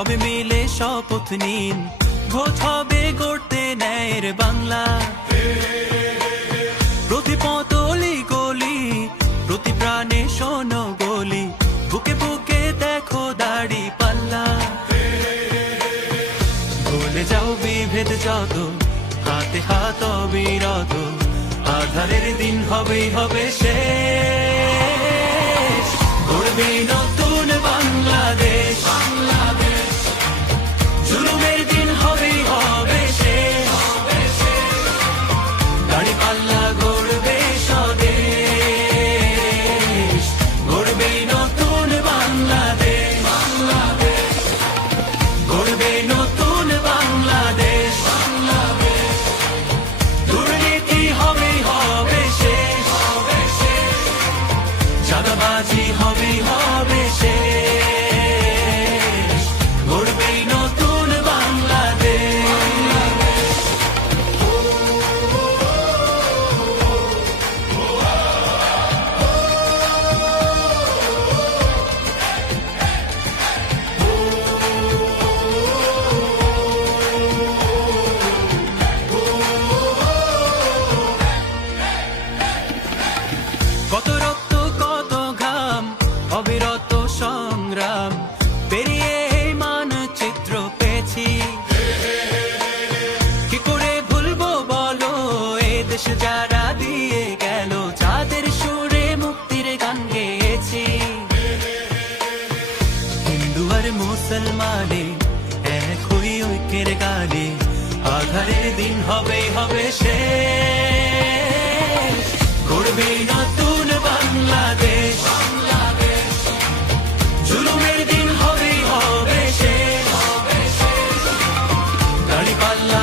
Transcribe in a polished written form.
সবে মিলে শপথ নিন, ভোট হবে গড়তে ন্যায়ের বাংলা। প্রতি পতলি গলি, প্রতি প্রাণে শোনো বলি, বুকে বুকে দেখো দাড়ি পাল্লা। ভুলে যাও বিভেদ যত, হাতে হাত অবিরত, আধারের দিন হবেই হবে শেষ। গড়বে নতুন বাংলাদেশ, জুলুমের দিন হবেই হবে শেষ। দাড়ি পাল্লা গড়বে স্বদেশ, গড়বে নতুন বাংলাদেশ, গড়বে নতুন বাংলাদেশ। দুর্নীতি হবেই হবে শেষ, চাঁদাবাজি হবেই হবে শেষ, গড়বে নতুন বাংলাদেশ। কত রক্ত কত ঘাম, অবিরত সংগ্রাম পেরিয়ে এই মানচিত্র পেয়েছি। কি করে ভুলবো বলো এ দেশ যারা দিয়ে গেল, যাদের সুরে মুক্তির গান গেয়েছি। হিন্দু আর মুসলমানে এক হই ঐক্যের গানে, আধারের দিন হবেই হবে শেষ। গড়বে নতুন বাংলাদেশ, জুলুমের দিন হবেই হবে শেষ। দাড়ি পাল্লা